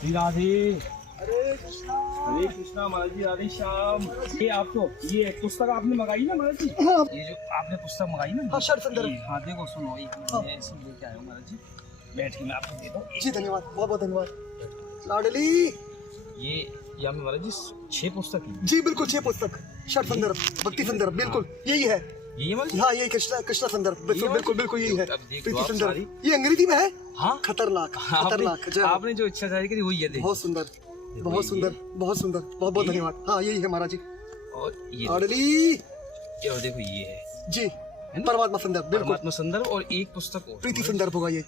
श्री राधे। हरे कृष्णा। हरे कृष्णा महाराज जी, राधे श्याम। ये आपको ये पुस्तक आपने मंगाई ना महाराज जी? हाँ। ये जो आपने पुस्तक मंगाई ना, हाँ, शर्ट संदर्भ। हाँ देखो सुनो, ये मैं ऐसे लेके आया हूँ महाराज जी, बैठ के मैं आपको देता हूँ। जी धन्यवाद, बहुत बहुत धन्यवाद लाडली। ये हमें महाराज जी 6 पुस्तक है। जी बिल्कुल 6 पुस्तक, शर्ट संदर्भ, भक्ति संदर्भ, बिल्कुल यही है। ये महाराज जी? हाँ यही कृष्णा संदर्भ, बिल्कुल बिल्कुल बिल्कुल यही है। अब देख लो प्रीति आप संदर्भ, सारी। ये अंग्रेजी में है। हाँ खतरनाक खतरनाक। जय हो। आपने जो इच्छा जारी करी वही है, देखो। बहुत सुंदर, बहुत सुंदर, बहुत सुंदर, बहुत बहुत धन्यवाद। हाँ यही है महाराज जी। और ये लाडली और देखो ये है जी, परमात्मा संदर्भ, बिल्कुल परमात्मा संदर्भ। और एक पुस्तक और प्रीति संदर्भ होगा ये,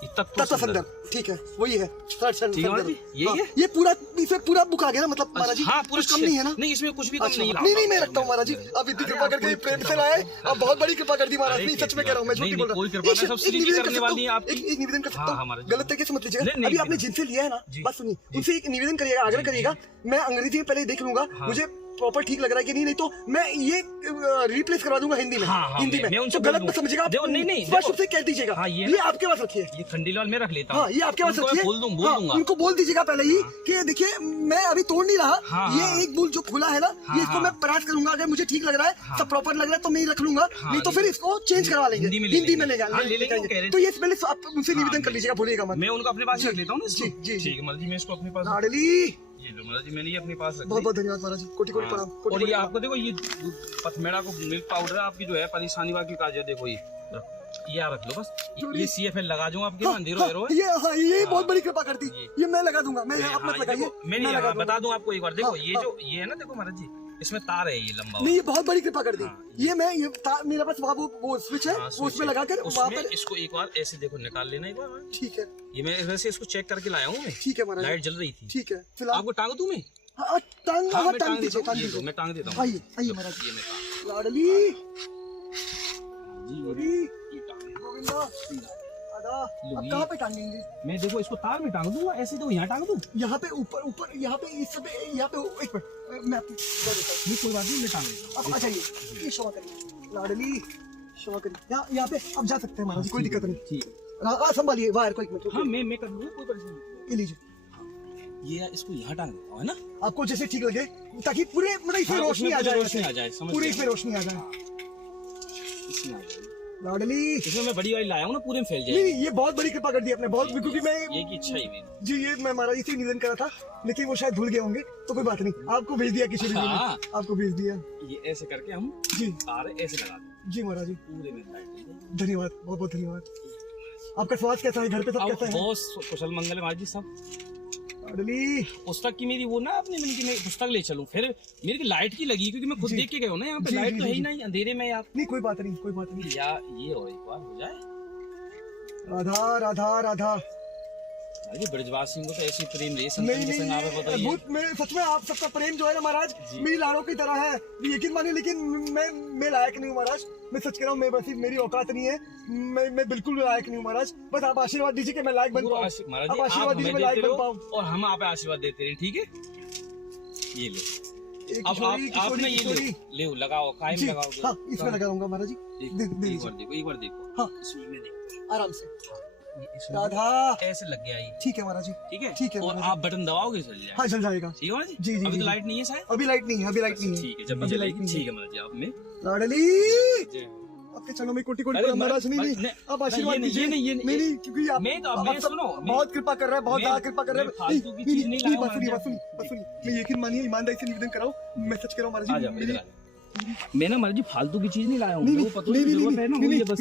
तत्व तत्व संदर्भ। संदर्भ, ठीक है वही है। शर्ट ठीक है महाराज जी, यही हाँ, है? ये पूरा, इसमें पूरा बुक आ गया ना, मतलब महाराज जी हाँ, कुछ कम नहीं है ना? नहीं इसमें कुछ भी कम अच्छा, नहीं है। नहीं मैं रखता हूँ महाराज जी। अब इतनी कृपा करके प्रेम से लाए, अब बहुत बड़ी कृपा कर दी महाराज। नहीं सच में कह रहा हूँ, मैं झूठ नहीं बोल रहा। कोई कृपा नहीं, सब श्री जी करने वाली है आपकी। एक निवेदन कर सकता हाँ, हूँ, हमारा जी। गलत तरीके से मत लीजिएगा। नहीं, अभी नहीं, आपने जिनसे लिया है ना, जी। बात सुनिए, उनसे एक निवेदन करिएगा, आग्रह करिएगा। मैं अंग्रेजी में पहले देख लूंगा, मुझे प्रॉपर ठीक लग रहा है कि नहीं तो मैं ये रिप्लेस करवा दूंगा हिंदी में। हाँ, हिंदी में मैं उनसे तो गलत बोल मत समझिएगा आप, देखो, नहीं, स्पष्ट रूप से कह दीजिएगा। हाँ, ये ये आपके पास रखिए। ये खंडीलाल में रख लेता हूँ। हाँ ये आपके पास उनको मैं रखिए। बोल हाँ, दूंगा। उनको बोल दीजिएगा पहले ही कि देखिए मैं अभी तोड़ नहीं रहा। हाँ, ये एक बुल जो खुला है ना, ये इसको मैं प्रयास करूंगा, अगर मुझे ठीक लग रहा है, सब प्रॉपर लग रहा है तो मैं ही रख लूंगा, नहीं तो फिर इसको चेंज करवा लेंगे, हिंदी में ले जाएंगे। तो ये पहले आप उनसे निवेदन कर लीजिएगा, भूलिएगा मत। मैं उनको अपने पास रख लेता हूँ ना इसको। जी, जी, जी। ठीक है महाराज जी, मैं इसको अपने पास लाडली ये लो महाराज जी, मैंने ये अपने पास रख बहुत ली। बहुत धन्यवाद महाराज जी, कोटि कोटि प्रणाम। कोटि और कोटि ये प्रणाम। आपको देखो, ये पथमेड़ा को मिल्क पाउडर है आपकी जो है परेशानी वाली काज है, देखो ये रख लो बस। ये CFL लगा दूंगा आपके मंदिरों हाँ, ये बहुत बड़ी कृपा कर दी। ये मैं लगा दूंगा, मैं आप मत लगाइए, मैं मैं लगा दूंगा। बता दूं आपको एक बार, देखो हाँ, ये जो ये है ना, देखो महाराज जी, इसमें तार है ये लंबा नहीं, ये बहुत बड़ी कृपा कर दी। हाँ, ये मैं ये मेरे पास वो स्विच है, वो उसमें लगा कर वहाँ पर। इसको एक बार ऐसे देखो निकाल लेना एक बार। ठीक है, ये मैं वैसे इसको चेक करके लाया हूँ मैं। ठीक है महाराज, लाइट जल रही थी। ठीक है। फिलहाल आपको टांग दूं मैं? हाँ, टांग हाँ, मैं टांग टांग दीजिए, देता टांग हूँ। दीजिए। मैं टांग देता हूँ। आइए आइए महाराज ये मैं टांग लाडली जी, ये टांग देता हूँ। गोविंदा आदा, अब कहाँ पे टांगेंगे? मैं देखो इसको तार में टांग दूंगा, ऐसे तो यहाँ टांग दूं। यहाँ पे ऊपर यहाँ पे इस सब यहाँ पे एक मिनट मैं आपको बता देता हूँ। नहीं कोई बात नहीं, मैं टांग देता हूँ। अब अच्छा ये क्षमा करिए लाडली, क्षमा करिए। यहाँ पे अब जा सकते हैं महाराज जी, कोई दिक्कत नहीं। ठीक है। हाँ संभालिए वायर को, एक मिनट हाँ मैं कर लूँगा, कोई परेशानी नहीं। ये लीजिए, ये इसको यहाँ टांग देता हूँ, है ना? आपको जैसे ठीक लगे, ताकि पूरे मतलब इसमें हाँ, रोशनी आ उसमें जाए, रोशनी आ जाए, समझ पूरी गया। इसमें रोशनी आ जाए। इसमें आ जाए। लाडली इसमें मैं बड़ी वाली लाया हूँ ना, पूरे में फैल नहीं जाएगी। नहीं, ये बहुत बड़ी कृपा कर दी आपने, बहुत, क्योंकि मैं ये की इच्छा ही मेरी। जी ये मैं महाराज इसी निवेदन करा था, लेकिन वो शायद भूल गए होंगे, तो कोई बात नहीं, आपको भेज दिया किसी ने, हाँ। आपको भेज दिया। ये ऐसे करके हम जी तार ऐसे लगा दें, जी महाराज जी, पूरे में लाइट। धन्यवाद, बहुत बहुत धन्यवाद। आपका स्वास्थ्य कैसा है, घर पे सब कैसा है? बहुत कुशल मंगल है महाराज जी सब। लाडली पुस्तक की मेरी वो ना अपने मन की मैं पुस्तक ले चलूं, फिर मेरी लाइट की लगी, क्योंकि मैं खुद जी। देख के गया हूँ ना, यहाँ पे जी, लाइट जी, तो है ही जी। नहीं, अंधेरे में यार। नहीं कोई बात नहीं, कोई बात नहीं। या ये और एक बार हो जाए। राधा राधा राधा। अरे ब्रजवासियों को तो ऐसी प्रेम रही नहीं संतन के संग आपको नहीं, बताइए। बहुत मैं सच में आप सबका प्रेम जो है ना महाराज, जी। मेरी लाड़ों की तरह है, यकीन मानिए। लेकिन मैं लायक नहीं हूँ महाराज, मैं सच कह रहा हूँ, मैं बस मेरी औकात नहीं है, मैं बिल्कुल लायक नहीं हूँ महाराज। बस आप आशीर्वाद दीजिए कि मैं लायक बन पाऊँ। महाराज आप जी, आप आशीर्वाद हमें दीजिए मैं लायक देते बन रहो पाऊँ। और हम आप आशीर्वाद देते रहे, ठीक है? ये लो। अब किशोरी आपने किशोरी ये किशोरी। ले लगाओ, कायम जी लगाओगे। हाँ, इसमें लगाऊंगा महाराज जी। देखो, दे एक बार दीजिए। देखो, एक बार देखो। हाँ इसमें में देखो, आराम से। ये इसमें राधा ऐसे लग गया ये, ठीक है महाराज जी, ठीक है? ठीक है और महाराज जी। आप बटन दबाओगे चल जाए। हाँ चल जाएगा। ठीक है महाराज जी, जी, अभी जी, तो जी। लाइट नहीं है शायद। अभी लाइट नहीं है, अभी लाइट नहीं है। ठीक है, जब भी अभी चलेगी, लाइट नहीं ठीक है महाराज जी, आप में लाडली जय। आपके चरणों में कोटि कोटि अरे प्रणाम महाराज। नहीं नहीं, नहीं, आप आशीर्वाद ये नहीं, दीजिए। ये नहीं, ये नहीं, नहीं क्योंकि आप मैं तो आप मैं सब सुनो, बहुत कृपा कर रहा है, बहुत ज्यादा कृपा कर रहा है। फालतू की चीज नहीं लाया बात हूँ सुनिए, महाराज बात सुनिए। मैं यकीन मानिए, ईमानदारी से निवेदन कर रहा हूँ, मैं सच कह रहा हूँ आ महाराज जाओ, जी। इधर आ जाओ। मैं ना महाराज जी फालतू की चीज नहीं लाया हूँ, नहीं वो पता नहीं जरूरत है ना, वही है बस।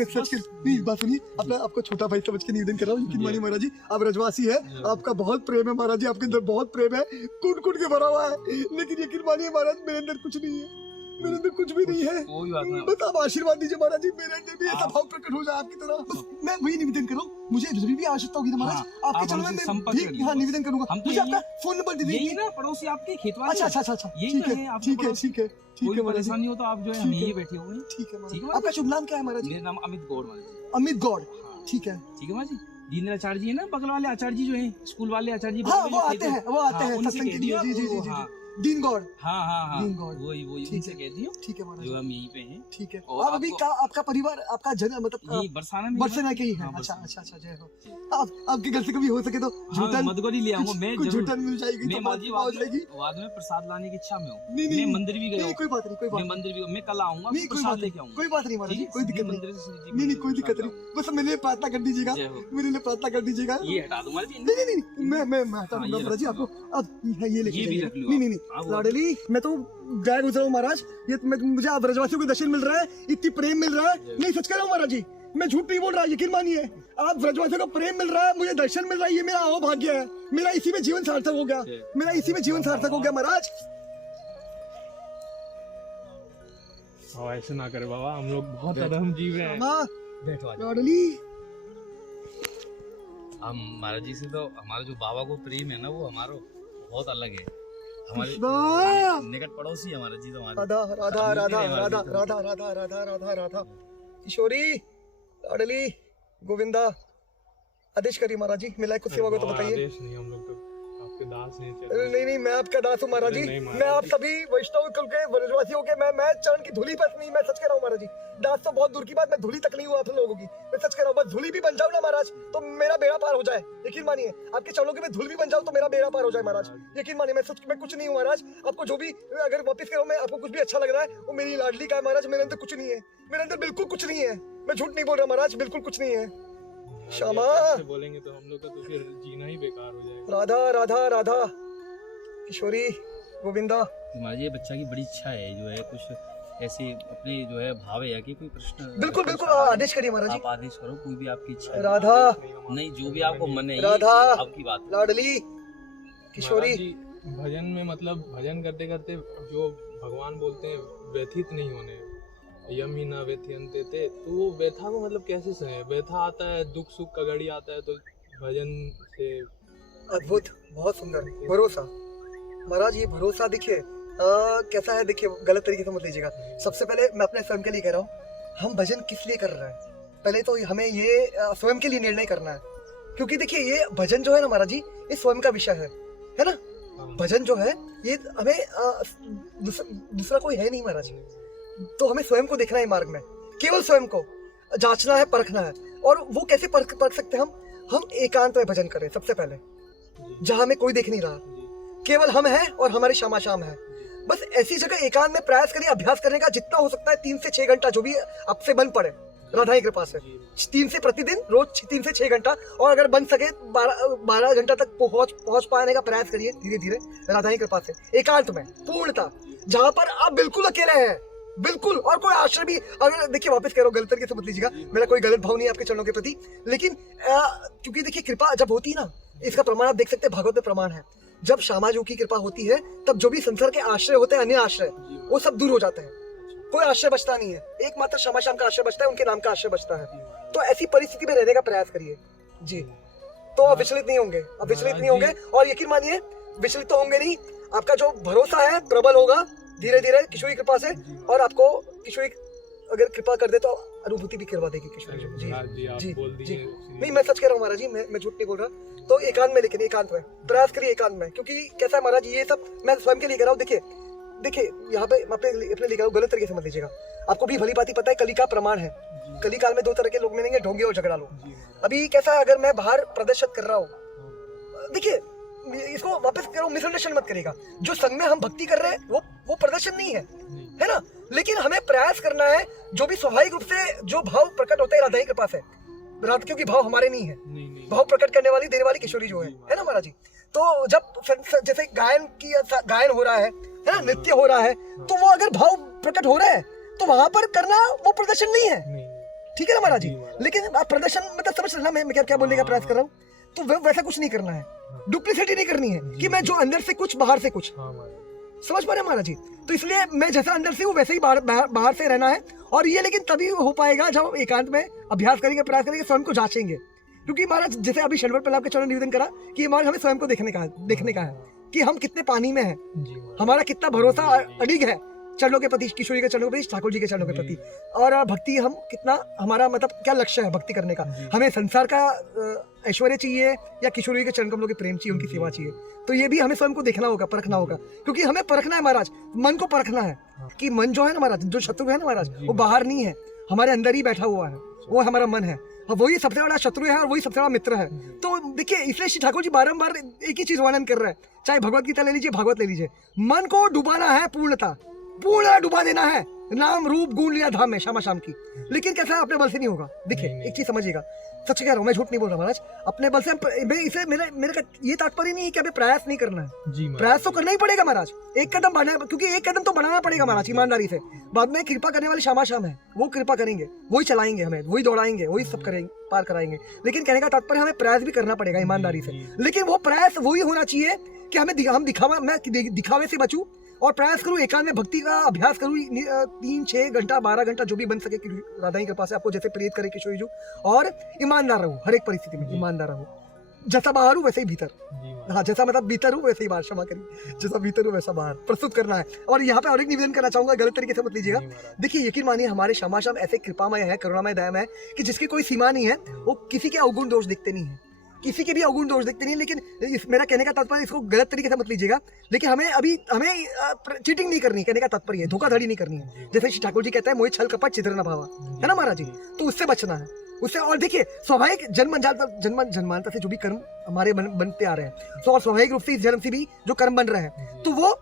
नहीं बात सुनिए, अपना आपको छोटा भाई समझ के निवेदन कर रहा हूँ। यकीन मानिए महाराज जी, आप रजवासी है, आपका बहुत प्रेम है महाराज जी, आपके अंदर बहुत प्रेम है, कुट कुट के भरा हुआ है। लेकिन यकीन मानिए महाराज, मेरे अंदर कुछ नहीं है, मेरे अंदर कुछ भी नहीं है। कोई बात नहीं। बस आप आशीर्वाद दीजिए महाराज जी, मेरे अंदर भी ऐसा भाव प्रकट हो जाए आपकी तरह। बस मैं वही निवेदन कर रहा हूँ, मुझे जब भी आवश्यकता होगी ना महाराज, हाँ, आपके आप चरणों हमसे में संपर्क मैं करिए भी हाँ बस। निवेदन करूंगा। हम तो मुझे यही आपका फोन नंबर दे यही दीजिए। ना पड़ोसी आपके खेत वाले। अच्छा अच्छा अच्छा अच्छा, यही ठीक तो है है, आपके ठीक है पड़ोसी। ठीक है ठीक कोई है महाराज जी, परेशानी हो तो आप जो है ठीक हम है। यही बैठे हुए हैं। ठीक है महाराज ठीक जी। है आपका शुभ नाम क्या है महाराज जी? मेरा नाम अमित गौड़ महाराज जी। अमित गौड़, ठीक है। ठीक है महाराज जी। दीन आचार्य जी है ना, बगल वाले आचार्य जी जो है, स्कूल वाले आचार्य जी, हाँ बगल वो में आते हैं, वो आते हाँ, हैं उनसे सत्संग के कह लिए। दिया जी जी वो, जी हाँ, दीन गॉड। हाँ हाँ हाँ दीन गॉड। वही वही ठीक उनसे है। कहती हूँ ठीक है महाराज जो जी, हम यहीं पे हैं। ठीक है। और आप अभी आपको- का आपका परिवार आपका जन मतलब यही बरसाना में बरसना के ही है। हाँ, अच्छा बरसाना। अच्छा अच्छा, जय हो। आप आपके घर से कभी हो सके तो हाँ झूठन मधुबनी ले आऊंगा मैं कुछ जरूर। झूठन मिल जाएगी मैं तो बात माजी हो जाएगी। बाद में प्रसाद लाने की इच्छा में हूँ। नहीं नहीं मैं मंदिर भी गया नहीं, हूँ। कोई बात नहीं, कोई बात मैं नहीं, मंदिर भी मैं कल आऊंगा नहीं कोई प्रसाद बात लेके नहीं, आऊंगा। कोई बात नहीं महाराज जी, कोई दिक्कत नहीं। मंदिर से श्री जी नहीं नहीं मंदिर कोई से दिक्कत प्रसाद नहीं, बस मेरे लिए प्रार्थना कर दीजिएगा, जय हो। मेरे लिए प्रार्थना कर दीजिएगा। लाऊंगा। ये हटा दूंगा जी। नहीं नहीं नहीं मैं हटा हाँ, दूंगा ये महाराज जी रख आपको। अब ये लेके ये भी जाइए। रख लो नहीं आप। नहीं हाँ, नहीं वो- लाडली, मैं तो गया गुजरा हूँ महाराज, ये मुझे आप ब्रजवासियों को दर्शन मिल रहा है, इतनी प्रेम मिल रहा है। नहीं सच कह रहा हूँ महाराज जी, मैं झूठ नहीं बोल रहा, यकीन मानिए। आप ब्रजवासियों को प्रेम मिल रहा है, मुझे दर्शन मिल रहा है, ये मेरा अहोभाग्य है। मेरा इसी में जीवन सार्थक हो गया, मेरा इसी में जीवन सार्थक हो गया महाराज। ऐसे ना करे बाबा, हम लोग बहुत अधम जीव हैं। माँ बैठो आज। लाडली हम महाराज जी से तो हमारा जो बाबा को प्रेम है ना वो हमारा बहुत अलग है। हमारे कृष्णा। निकट पड़ोसी है महाराज जी तो हमारे। राधा राधा मिलते राधा रहे महाराज राधा जी तो। राधा राधा राधा राधा राधा किशोरी लाडली गोविंदा, आदेश करिए महाराज जी, मिला कुछ सेवा को तो बाबा, बताइए। आदेश नहीं, हम लोग तो आपके दास हैं। अरे नहीं नहीं, मैं आपका दास हूँ महाराज जी। अरे नहीं महाराज मैं आप जी। सभी वैष्णव कुल के ब्रजवासियों के मैं चरण की धूली बस नहीं, मैं सच कह रहा हूँ महाराज जी। दास तो बहुत दूर की बात, मैं धूली तक नहीं हूँ आप लोगों की, मैं सच कह रहा हूँ। बस धूली भी बन जाऊँ ना महाराज तो मेरा बेड़ा पार हो जाए, यकीन मानिए। आपके चरणों की मैं धूल भी बन जाऊँ तो मेरा बेड़ा पार हो जाए महाराज, यकीन मानिए। मैं कुछ नहीं हूँ महाराज। आपको जो भी अगर वापिस करो, मैं आपको कुछ भी अच्छा लग रहा है वो मेरी लाडली का है महाराज। मेरे अंदर कुछ नहीं है, मेरे अंदर बिल्कुल कुछ नहीं है, मैं झूठ नहीं बोल रहा महाराज, बिल्कुल कुछ नहीं है। श्यामा। ऐसे बोलेंगे तो हम लोग का तो फिर जीना ही बेकार हो जाएगा। राधा राधा राधा किशोरी गोविंदा। महाराज ये बच्चा की बड़ी इच्छा है जो है कुछ ऐसे अपने जो है भाव है कि कोई प्रश्न बिल्कुल बिल्कुल आदेश करिए महाराज जी। आप आदेश करो, कोई भी आपकी इच्छा है। राधा नहीं जो भी आपको मन है राधा। आपकी बात। लाडली किशोरी। महाराज जी, भजन में मतलब भजन करते करते जो भगवान बोलते हैं व्यथित नहीं होने, यम ही ना व्यथयन्ते ते, तो वो व्यथा को मतलब कैसे सहे? व्यथा आता है, दुख सुख का घड़ी आता है तो भजन से अद्भुत, बहुत सुंदर भरोसा महाराज। ये भरोसा देखिए कैसा है, देखिए गलत तरीके से मत लीजिएगा। सबसे पहले मैं अपने स्वयं के लिए कह रहा हूँ, हम भजन किस लिए कर रहे हैं, पहले तो हमें ये स्वयं के लिए निर्णय करना है। क्योंकि देखिए ये भजन जो है ना महाराज जी, ये स्वयं का विषय है ना। भजन जो है ये हमें दूसरा कोई है नहीं महाराज जी। तो हमें स्वयं को देखना है मार्ग में, केवल स्वयं को जांचना है, परखना है। और वो कैसे परख सकते हैं हम एकांत में भजन करें सबसे पहले, जहां हमें कोई देख नहीं रहा, केवल हम हैं और हमारे क्षमा शाम है। बस ऐसी जगह एकांत में प्रयास करिए, अभ्यास करने का जितना हो सकता है, 3 से 6 घंटा जो भी आपसे बन पड़े, राधा की कृपा से 3 से प्रतिदिन रोज 3 से 6 घंटा, और अगर बन सके 12 घंटा तक पहुंच पाने का प्रयास करिए धीरे धीरे राधा की कृपा से, एकांत में पूर्णता, जहां पर आप बिल्कुल अकेले हैं, बिल्कुल। और कोई आश्रय भी, अगर देखिए वापस कह रहा हूँ, गलत तरीके से मत लीजिएगा, मेरा कोई गलत भाव नहीं है आपके चरणों के प्रति, लेकिन क्योंकि देखिए कृपा जब होती है ना, इसका प्रमाण आप देख सकते हैं, भागवत में प्रमाण है, जब श्यामाजू की कृपा होती है तब जो भी संसार के आश्रय होते हैं, अन्य आश्रय, वो सब दूर हो जाते हैं, कोई आश्रय बचता नहीं है, एकमात्र श्यामा श्याम का आश्रय बचता है, उनके नाम का आश्रय बचता है। तो ऐसी परिस्थिति में रहने का प्रयास करिए जी, तो आप विचलित नहीं होंगे, आप विचलित नहीं होंगे। और यकीन मानिए विचलित तो होंगे नहीं, आपका जो भरोसा है प्रबल होगा धीरे धीरे किशोरी कृपा से। और आपको किशोरी अगर कृपा कर दे तो अनुभूति भी करवा देगी किशोरी जी। जी बोल जी दिए। नहीं, मैं सच कह रहा हूँ महाराज जी, मैं झूठ नहीं बोल रहा। तो एकांत में, लेकिन एकांत में प्रयास करिए, एकांत में। क्योंकि कैसा है महाराज, ये सब मैं स्वयं के लिए कह रहा हूँ। देखिए यहाँ पे मैं अपने लिए कह रहा हूँ, गलत तरीके से मत लीजिएगा। आपको भी भली बात पता है, कली का प्रमाण है, कली काल में 2 तरह के लोग मिलेंगे, ढोंगी और झगड़ा लोग। अभी कैसा है, अगर मैं बाहर प्रदर्शित कर रहा हूँ, देखिए इसको वापस करो, मिसअंडरस्टैंड मत करिएगा, जो संग में हम भक्ति कर रहे हैं वो प्रदर्शन नहीं है ना। लेकिन हमें प्रयास करना है, जो भी स्वाभाविक रूप से जो भाव प्रकट होते हैं राधा की कृपा से, राधा, क्योंकि भाव हमारे नहीं है, भाव प्रकट करने वाली, देने वाली किशोरी जो है ना महाराज जी। तो जब जैसे गायन हो रहा है ना, नृत्य हो रहा है, तो वो अगर भाव प्रकट हो रहा है तो वहां पर करना वो प्रदर्शन नहीं है, ठीक है ना महाराज जी। लेकिन आप प्रदर्शन मतलब समझ रहे ना मैं क्या बोलने का प्रयास कर रहा हूँ। तो वैसा कुछ नहीं करना है, डुप्लीसिटी नहीं करनी है कि मैं जो अंदर से कुछ बाहर से कुछ, समझ पा रहे हैं महाराज जी। तो इसलिए मैं जैसा अंदर से हूँ वैसे ही बाहर से रहना है। और ये लेकिन तभी हो पाएगा जब एकांत में अभ्यास करेंगे, प्रयास करेंगे, स्वयं को जांचेंगे। क्योंकि महाराज जैसे अभी शनिवार पहले आपके चरण निवेदन करा कि महाराज हमें स्वयं को देखने का है कि हम कितने पानी में हैं, हमारा कितना भरोसा अडिग है, चरणों के प्रति, किशोरी के चरणों के प्रति, ठाकुर जी के चरणों के प्रति। और भक्ति हम कितना, हमारा मतलब क्या लक्ष्य है भक्ति करने का, हमें संसार का ऐश्वर्य चाहिए या किशोरी के चरण कमलों के प्रेम चाहिए, उनकी सेवा चाहिए। तो ये भी हमें स्वयं को देखना होगा, परखना होगा, क्योंकि हमें परखना है महाराज, मन को परखना है कि मन जो है ना महाराज, जो शत्रु है ना महाराज, वो बाहर नहीं है, हमारे अंदर ही बैठा हुआ है, वो हमारा मन है, वही सबसे बड़ा शत्रु है और वही सबसे बड़ा मित्र है। तो देखिए, इसलिए श्री ठाकुर जी बारंबार एक ही चीज वर्णन कर रहे हैं, चाहे भगवत गीता ले लीजिए, भागवत ले लीजिए, मन को डुबाना है, पूर्ण डुबा देना है, नाम रूप गुण लिया धाम में शामा शाम की। लेकिन कैसा, अपने बल से नहीं होगा। देखिए एक चीज समझिएगा, सच कह रहा हूँ, मैं झूठ नहीं बोल रहा महाराज, अपने बल से इसे मेरे का ये तात्पर्य नहीं है कि हमें प्रयास नहीं करना है, प्रयास तो करना ही पड़ेगा महाराज, एक कदम बढ़ाना, क्योंकि एक कदम तो बढ़ाना पड़ेगा महाराज ईमानदारी से। बाद में कृपा करने वाले शामा शाम है, वो कृपा करेंगे, वही चलाएंगे हमें, वही दौड़ाएंगे, वही सब करेंगे, पार कराएंगे। लेकिन कहने का तात्पर्य हमें प्रयास भी करना पड़ेगा ईमानदारी से। लेकिन वो प्रयास वही होना चाहिए कि हम दिखावे से बचूं और प्रयास करूं, एकांत में भक्ति का अभ्यास करूं, 3, 6 घंटा 12 घंटा जो भी बन सके, राधा की कृपा से आपको जैसे प्रेरित करे किशोरी जी, और ईमानदार रहो, हर एक परिस्थिति में ईमानदार रहो, जैसा बाहर हूँ वैसे ही भीतर, हाँ जैसा मतलब भीतर हूँ वैसे ही बाहर, क्षमा करिए, जैसा भीतर हूँ वैसा बाहर प्रस्तुत करना है। और यहाँ पे और एक निवेदन करना चाहूंगा, गलत तरीके से मत लीजिएगा। देखिए यकीन मानिए, हमारे क्षमा शाम ऐसे कृपामय है, करुणामय, दयामय है कि जिसकी कोई सीमा नहीं है, वो किसी के अवगुण दोष दिखते नहीं है, किसी के भी अवगुण दोष दिखते नहीं। लेकिन मेरा कहने का तात्पर्य, इसको गलत तरीके से मत लीजिएगा, लेकिन हमें चीटिंग नहीं करनी, कहने का तात्पर्य है धोखाधड़ी नहीं करनी है। जैसे श्री ठाकुर जी कहते हैं, मोहि छल कपट चित्र न भावा, है ना महाराज जी, तो उससे बचना है, उससे। और देखिए स्वाभाविक जन्मांतर से जो भी कर्म हमारे बनते आ रहे हैं, तो और स्वाभाविक रूप से इस जन्म से भी जो कर्म बन रहे हैं, तो वो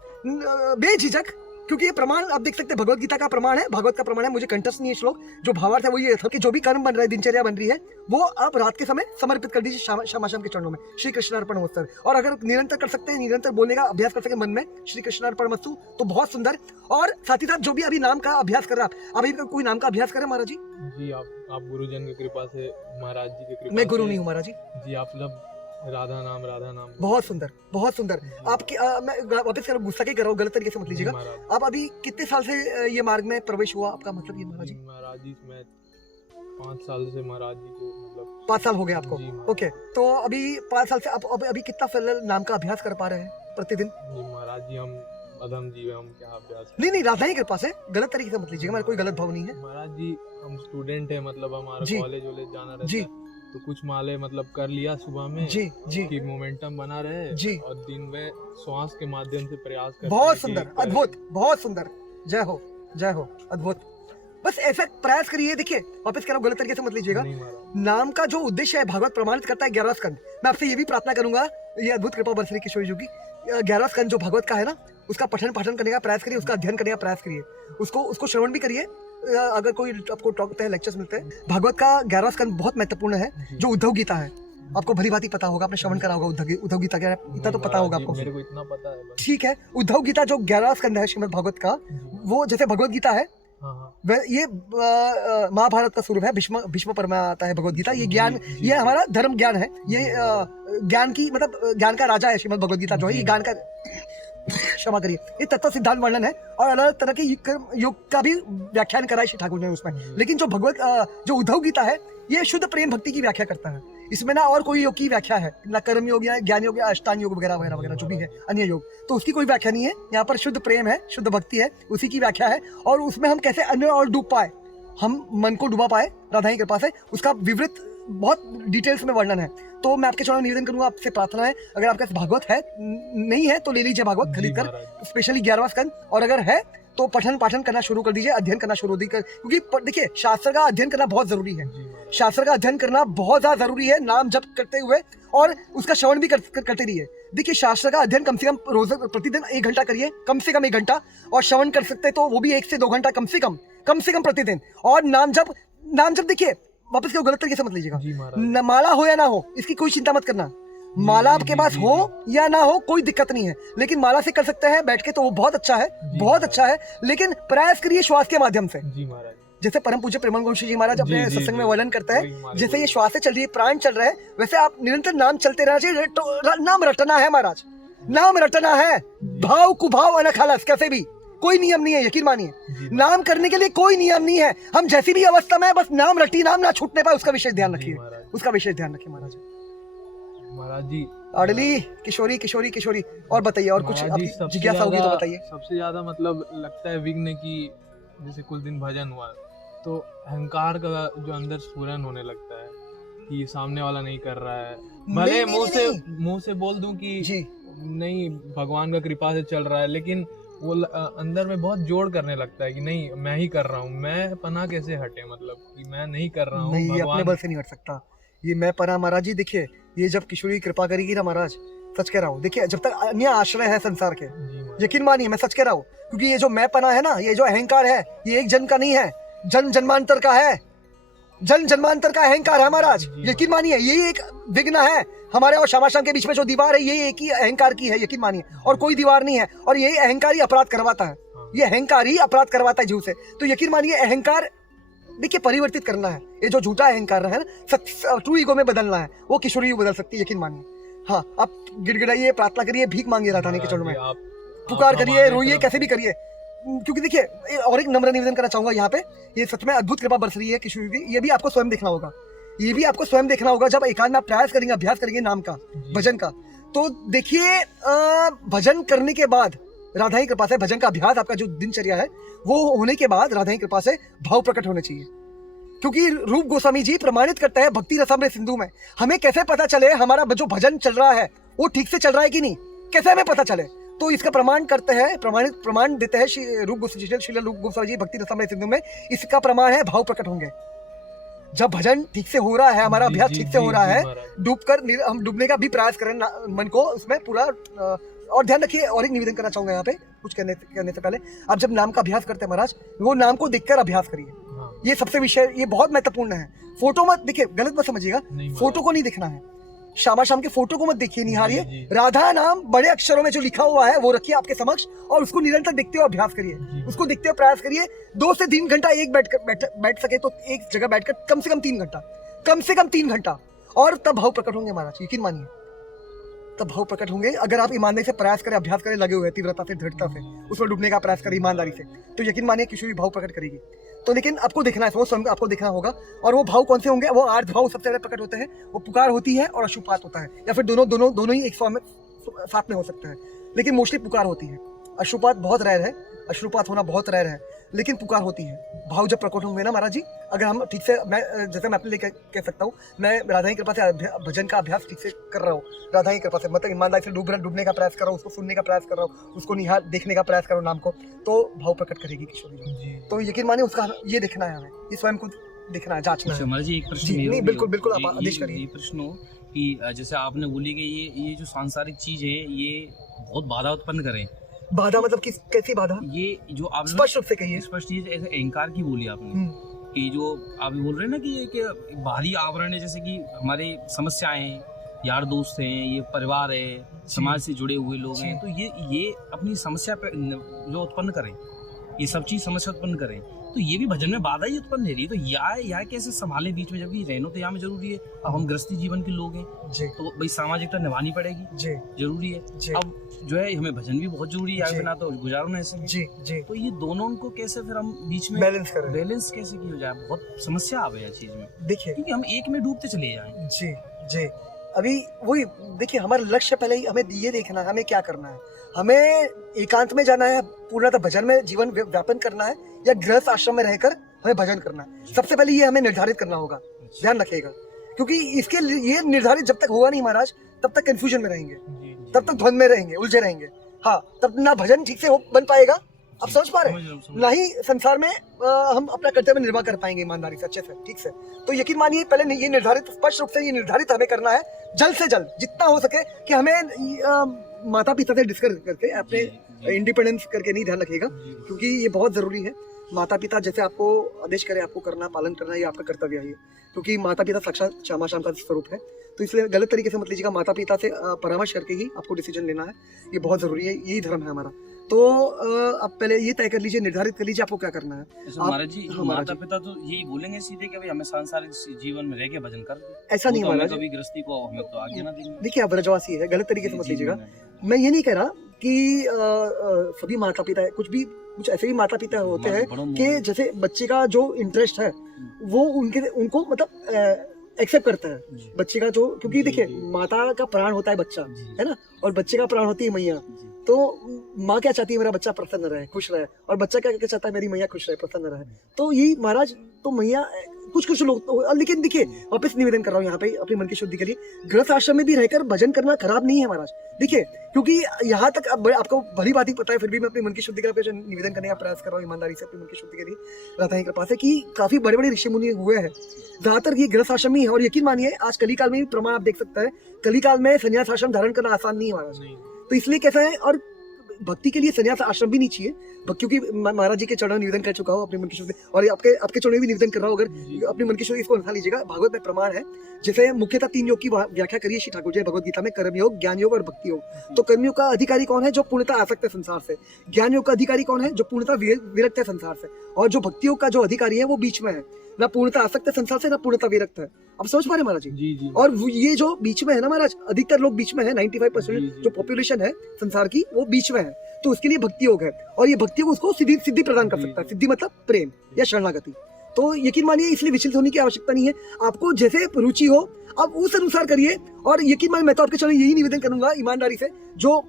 बेझिझक, क्योंकि ये प्रमाण आप देख सकते हैं, भगवत गीता का प्रमाण है, भागवत का प्रमाण है, मुझे कंठस्थ नहीं है श्लोक, जो भावार्थ है वही है कि जो भी कर्म बन रहा है, दिनचर्या बन रही है, वो आप रात के समय समर्पित कर दीजिए शामा शाम के चरणों में, श्री कृष्णार्पण मस्तु। और अगर निरंतर कर सकते हैं, निरंतर बोलने का अभ्यास कर सके मन में, श्री कृष्णार्पण मस्तु, तो बहुत सुंदर। और साथ ही साथ जो भी अभी नाम का अभ्यास कर रहा है, अभी कोई नाम का अभ्यास करे महाराज जी? जी आप गुरुजन की कृपा से, महाराज जी की कृपा, मैं गुरु नहीं हूँ महाराज जी, आप राधा नाम बहुत सुंदर, बहुत सुंदर। आपकी मैं वापस गुस्सा के कर रहा हूँ, गलत तरीके से मत लीजिएगा। आप अभी कितने साल से ये मार्ग में प्रवेश हुआ, आपका मतलब ये महाराज जी? महाराज जी मैं 5 साल से महाराज जी को, मतलब 5 साल हो गए आपको? ओके, तो अभी 5 साल से आप अभी कितना फल नाम का अभ्यास कर पा रहे हैं प्रतिदिन? जी महाराज जी, हम अधम जीव है, हम क्या अभ्यास? नहीं, राधा ही कृपा से, गलत तरीके से मत लीजिएगा, मेरा कोई गलत भाव नहीं है महाराज जी। हम स्टूडेंट है, मतलब हमारा कॉलेज जाना रहता जी, तो कुछ माले मतलब कर लिया सुबह में जी कि मोमेंटम बना रहे जी, और दिन में श्वास के माध्यम से प्रयास करते। बहुत सुंदर, अद्भुत, बहुत सुंदर, जय हो, अद्भुत। बस ऐसा प्रयास करिए। देखिए वापस कह रहा हूँ, गलत तरीके से मत लीजिएगा। नाम का जो उद्देश्य है, भागवत प्रमाणित करता है 11 स्कंद। मैं आपसे ये भी प्रार्थना करूंगा, ये अद्भुत कृपा बरसरी किशोरी जी की, 11 स्कंद जो भागवत का है ना, उसका पठन पाठन करने का प्रयास करिए, उसका अध्ययन करने का प्रयास करिए, उसको श्रवण भी करिए। अगर कोई आपको टॉक होते हैं, लेक्चर्स मिलते हैं, भागवत का 11 स्कंद बहुत महत्वपूर्ण है, जो उद्धव गीता है, आपको भली भांति पता होगा, आपने श्रवण करा होगा उद्धव गीता, क्या इतना तो पता होगा आपको? मेरे को इतना पता है। ठीक है, उद्धव गीता जो 11 स्कंद है श्रीमद् भागवत का, वो जैसे भगवत गीता है, ये महाभारत का स्वरूप है, भीष्म पर में आता है भगवत गीता। ये ज्ञान, ये हमारा धर्म ज्ञान है, ये ज्ञान की मतलब ज्ञान का राजा है श्रीमद् भगवत गीता जो है, ये ज्ञान का, क्षमा करिए, ये तत्व सिद्धांत वर्णन है और अलग अलग तरह के योग का भी व्याख्यान करा है श्री ठाकुर ने उसमें। लेकिन जो उद्धव गीता है, ये शुद्ध प्रेम भक्ति की व्याख्या करता है। इसमें ना और कोई योग की व्याख्या है, ना कर्म योग या ज्ञान योग या अष्टांग योग वगैरह वगैरह वगैरह जो भी है अन्य योग, तो उसकी कोई व्याख्या नहीं है। यहाँ पर शुद्ध प्रेम है, शुद्ध भक्ति है, उसी की व्याख्या है। और उसमें हम कैसे अन्य और डूब पाए, हम मन को डुबा पाए राधा की कृपा से, उसका विवृत बहुत डिटेल्स में वर्णन है। तो मैं आपके चरणों में निवेदन करूंगा, आपसे प्रार्थना है, अगर आपके पास भागवत है, नहीं है तो ले लीजिए भागवत खरीद कर, स्पेशली 11वां स्कंद, और अगर है तो पठन पाठन करना शुरू कर दीजिए, अध्ययन करना शुरू कर, क्योंकि देखिए शास्त्र का अध्ययन करना बहुत जरूरी है, शास्त्र का अध्ययन करना बहुत ज्यादा जरूरी है, नाम जप करते हुए, और उसका श्रवण भी करते रहिए। देखिए शास्त्र का अध्ययन कम से कम रोज प्रतिदिन 1 घंटा करिए, कम से कम 1 घंटा, और श्रवण कर सकते तो वो भी 1 से 2 घंटा कम से कम प्रतिदिन। और नाम जप देखिए वापस क्यों गलत तरीके से मत लीजिएगा, माला हो या ना हो इसकी कोई चिंता मत करना, माला आपके पास हो या ना हो कोई दिक्कत नहीं है, लेकिन माला से कर सकते हैं बैठ के तो वो बहुत अच्छा है, बहुत अच्छा है। लेकिन प्रयास करिए श्वास के माध्यम से, जैसे परम पूज्य प्रेमानंद गोस्वामी जी महाराज अपने सत्संग में वर्णन करते हैं, जैसे ये श्वास से चल रही है, प्राण चल रहे हैं, वैसे आप निरंतर नाम चलते रहना चाहिए। नाम रटना है महाराज, नाम रटना है, भाव कुभाव अनखालस, कैसे भी कोई नियम नहीं है, यकीन मानिए, नाम करने के लिए कोई नियम नहीं है। हम जैसी भी अवस्था में बस नाम रटी, नाम ना छूटने पाए, उसका विशेष ध्यान रखिए, उसका विशेष ध्यान रखिए महाराज। महाराज जी आडली किशोरी किशोरी किशोरी। और बताइए, और कुछ महाराज जी, आपकी जिज्ञासा होगी तो बताइए। सबसे ज्यादा मतलब लगता है विघ्न की, जैसे कुछ दिन भजन हुआ तो अहंकार का जो अंदर स्फुरन होने लगता है कि सामने वाला नहीं कर रहा है, भले मुंह से बोल दूं कि जी नहीं भगवान का कृपा से चल रहा है, लेकिन वो अंदर में बहुत जोड़ करने लगता है कि नहीं मैं ही कर रहा हूँ, मैं पना कैसे हटे, मतलब कि मैं नहीं कर रहा हूँ, नहीं, ये अपने भगवान बल से नहीं हट सकता। ये मैं पना महाराज जी, देखिए ये जब किशोरी कृपा करेगी ना महाराज, सच कह रहा हूँ, देखिए जब तक अन्य आश्रय है संसार के, जी महाराज। यकीन मानिए मैं सच कह रहा हूँ, क्योंकि ये जो मैं पना है ना, ये जो अहंकार है, ये एक जन्म का नहीं है, जन्म जन्मांतर का है, जन्म जन्मांतर का अहंकार है महाराज। यकीन मानिए यही एक विघ्न है हमारे और श्यामा शाम के बीच में जो दीवार है, ये एक ही अहंकार की है, यकीन मानिए, और कोई दीवार नहीं है। और यही अहंकार ही अपराध करवाता है, ये अहंकार ही अपराध करवाता है जीव से। तो यकीन मानिए अहंकार देखिए परिवर्तित करना है, ये जो झूठा अहंकार है ना, ट्रू ईगो में बदलना है, वो किशोरी बदल सकती है, यकीन मानिए। हाँ, आप गिड़गिड़ाइए, प्रार्थना करिए, भीख मांगिए राधा के चरणों में, पुकार करिए, रोइए, कैसे भी करिए, क्योंकि देखिए और एक नम्र निवेदन करना चाहूंगा यहाँ पे, ये सच में अद्भुत कृपा बरस रही है किशोरी की, ये भी आपको स्वयं देखना होगा, ये भी आपको स्वयं देखना होगा। जब एकांत में आप प्रयास करेंगे, अभ्यास करेंगे नाम का, भजन का, तो देखिए भजन करने के बाद राधा की कृपा से, भजन का अभ्यास आपका जो दिनचर्या है वो होने के बाद राधा की कृपा से भाव प्रकट होने चाहिए। क्योंकि रूप गोस्वामी जी प्रमाणित करते हैं भक्ति रसामृत सिंधु में, हमें कैसे पता चले हमारा जो भजन चल रहा है वो ठीक से चल रहा है कि नहीं, कैसे हमें पता चले, तो इसका प्रमाण करते हैं, प्रमाण देते हैं श्री रूप गोस्वामी जी भक्ति रसामृत सिंधु में। इसका प्रमाण है भाव प्रकट होंगे जब भजन ठीक से हो रहा है, हमारा अभ्यास ठीक से हो रहा है, हम डूबने का भी प्रयास करें मन को उसमें पूरा। और ध्यान रखिए, और एक निवेदन करना चाहूंगा यहाँ पे कुछ कहने से पहले, आप जब नाम का अभ्यास करते हैं महाराज, वो नाम को देखकर अभ्यास करिए, ये सबसे विषय, ये बहुत महत्वपूर्ण है। फोटो मत देखिए, गलत मत समझिएगा, फोटो को नहीं देखना है, श्यामा शाम के फोटो को मत देखिए, निहारिए, राधा नाम बड़े अक्षरों में जो लिखा हुआ है वो रखिए आपके समक्ष, और उसको निरंतर देखते हुए अभ्यास करिए, उसको देखते हुए प्रयास करिए। 2 से 3 घंटा एक बैठ सके तो एक जगह बैठकर कम से कम 3 घंटा, कम से कम 3 घंटा, और तब भाव प्रकट होंगे महाराज, यकीन मानिए, तब भाव प्रकट होंगे। अगर आप ईमानदारी से प्रयास करें, अभ्यास करें, लगे हुए तीव्रता से, दृढ़ता से उसमें डूबने का प्रयास करें ईमानदारी से, तो यकीन मानिए किशोरी भाव प्रकट करेगी। तो लेकिन आपको देखना है, वो स्वयं आपको देखना होगा, और वो भाव कौन से होंगे, वो आर्थ भाव सबसे पहले प्रकट होते हैं, वो पुकार होती है और अशुपात होता है, या फिर दोनों ही एक साथ में हो सकता है, लेकिन मोस्टली पुकार होती है, अशुपात बहुत रेयर है, अश्रुपात होना बहुत रेयर है, लेकिन पुकार होती है। भाव जब प्रकट होंगे ना महाराज जी, अगर हम ठीक से, जैसे मैं अपने लिए कह सकता हूँ, मैं राधा की कृपा से भजन का अभ्यास ठीक से कर रहा हूँ, राधा की कृपा से, मतलब ईमानदारी से डूबने का प्रयास कर रहा हूँ, उसको सुनने का प्रयास कर रहा हूँ, उसको देखने का प्रयास कर रहा हूँ नाम को, तो भाव प्रकट करेगी किशोरी जी। तो यकीन मानिए उसका ये देखना है, हमें ये स्वयं को देखना है, जांचना है। महाराज जी एक प्रश्न, नहीं बिल्कुल बिल्कुल, आप आदेश करिए। ये प्रश्न हो कि जैसे आपने बोली कि ये जो सांसारिक चीज है ये बहुत बाधा उत्पन्न करें, बाधा मतलब कैसी बाधा, ये जो आप स्पष्ट रूप से कहिए। स्पष्ट चीज ऐसे अहंकार की बोली आपने, कि जो आप बोल रहे हैं ना कि ये कि बाहरी आवरण है, जैसे कि हमारी समस्याएं, यार दोस्त हैं, ये परिवार है, समाज से जुड़े हुए लोग हैं, तो ये अपनी समस्या पे जो उत्पन्न करें, ये सब चीज समस्या उत्पन्न करें, तो ये भी भजन में बाधा ही उत्पन्न है रही है। तो या कैसे संभाले बीच में, जबकि रहनो तो यहाँ में जरूरी है। अब हम गृहस्थी जीवन के लोग हैं जी, तो भाई सामाजिकता निभानी पड़ेगी जी, जरूरी है जी। अब जो है हमें भजन भी बहुत जरूरी है, बिना तो गुजारो ना ऐसे जी जी। तो ये दोनों को कैसे फिर हम बीच में बैलेंस कैसे किया जाए, बहुत समस्या आ गई चीज में, देखिए, क्योंकि हम एक में डूबते चले जाए जी जी। अभी वही देखिए, हमारा लक्ष्य पहले ही हमें ये देखना है, हमें क्या करना है, हमें एकांत में जाना है, पूर्णतः भजन में जीवन व्यापन करना है, या गृहस्थ आश्रम में रहकर हमें भजन करना है। सबसे पहले ये हमें निर्धारित करना होगा, ध्यान रखिएगा, क्योंकि इसके लिए निर्धारित जब तक होगा नहीं महाराज, तब तक कंफ्यूजन में रहेंगे, तब तक द्वंद में रहेंगे, उलझे रहेंगे। हाँ, तब ना भजन ठीक से बन पाएगा, आप समझ पा रहे हैं, ना ही संसार में हम अपना कर्तव्य निर्वाह कर पाएंगे ईमानदारी से, अच्छे से, ठीक से। तो यकीन मानिए पहले ये निर्धारित, स्पष्ट रूप से ये निर्धारित हमें करना है, जल्द से जल्द जितना हो सके, कि हमें माता पिता से डिस्कस करके, अपने इंडिपेंडेंस करके नहीं, ध्यान रखिएगा, क्योंकि ये बहुत जरूरी है। माता पिता जैसे आपको आदेश करे, आपको करना, पालन करना, ये आपका कर्तव्य है, क्योंकि माता पिता साक्षात श्यामा शाम का स्वरूप है। तो इसलिए गलत तरीके से मत लीजिएगा, माता पिता से परामर्श करके ही आपको डिसीजन लेना है, ये बहुत जरूरी है, यही धर्म है हमारा। तो आप पहले ये तय कर लीजिए, निर्धारित कर लीजिए आपको क्या करना है। महाराज जी, माता पिता तो यही बोलेंगे सीधे कि भाई हमें सांसारिक जीवन में रह के भजन कर, ऐसा नहीं महाराज, कभी गृहस्थी को हमें तो आगे ना देंगे। देखिए अब ब्रजवासी है, गलत तरीके से मत लीजिएगा, मैं ये नहीं कह रहा कि सभी माता पिता, कुछ ऐसे भी माता पिता होते हैं कि जैसे बच्चे का जो इंटरेस्ट है वो उनको मतलब एक्सेप्ट करता है बच्चे का जो, क्योंकि देखिए माता का प्राण होता है बच्चा, है ना, और बच्चे का प्राण होती है मैया। तो माँ क्या चाहती है, मेरा बच्चा प्रसन्न रहे, खुश रहे, और बच्चा क्या क्या चाहता है, मेरी मैया खुश रहे, प्रसन्न रहे। तो यही महाराज, तो मैया कुछ लोग तो, लेकिन देखिए वापस निवेदन कर रहा हूँ यहाँ पे अपने मन की शुद्धि के लिए, गृहस्थ आश्रम में भी रहकर भजन करना खराब नहीं है महाराज। देखिए क्योंकि यहाँ तक आपको भली बात ही पता है, फिर भी मैं अपनी मन की शुद्धि के लिए निवेदन करने का प्रयास कर रहा हूँ ईमानदारी से अपनी मन की शुद्धि के लिए, राधा की कृपा से, कि काफी बड़े बड़े ऋषि मुनि हुए हैं, ज्यादातर ये गृहस्थ आश्रम ही है। और यकीन मानिए आज कली काल में भी प्रमाण आप देख सकते हैं, कली काल में संन्यास आश्रम धारण करना आसान नहीं है महाराज। तो इसलिए कैसा है, और भक्ति के लिए संन्यास आश्रम भी नहीं चाहिए, क्योंकि महाराज जी के चरणों निवेदन कर चुका हूँ अपने मन की शुद्धि, और आपके चरणों में भी निवेदन कर रहा हूँ, अगर अपने मन की शुद्धि इसको उठा लीजिएगा। भागवत में प्रमाण है, जैसे मुख्यतः 3 योग की व्याख्या करिए श्री ठाकुर जी भगवत गीता में, कर्म योग, ज्ञान योग और भक्ति योग। तो कर्म योग का अधिकारी कौन है, जो पूर्णतः आसक्त है संसार से। ज्ञान योग का अधिकारी कौन है, जो पूर्णतः विरक्त है संसार से। और जो भक्ति योग का जो अधिकारी है वो बीच में है, ना पूर्णतः आसक्त है संसार से, ना पूर्णतः विरक्त है। अब समझ पा रहे महाराज जी? और ये जो बीच में है ना महाराज, अधिकतर लोग बीच में है, 95% जो पॉपुलेशन है संसार की वो बीच में है। तो उसके लिए भक्ति योग है, और ये भक्ति योग उसको सिद्धि प्रदान कर सकता है। सिद्धि मतलब प्रेम या शरणागति। तो यकीन मानिए इसलिए विचलित होने की आवश्यकता नहीं है, आपको जैसे रुचि हो आप उस अनुसार करिए। और यकीन मानिए मैं तो आपके चरणों यही निवेदन करूंगा ईमानदारी से, जो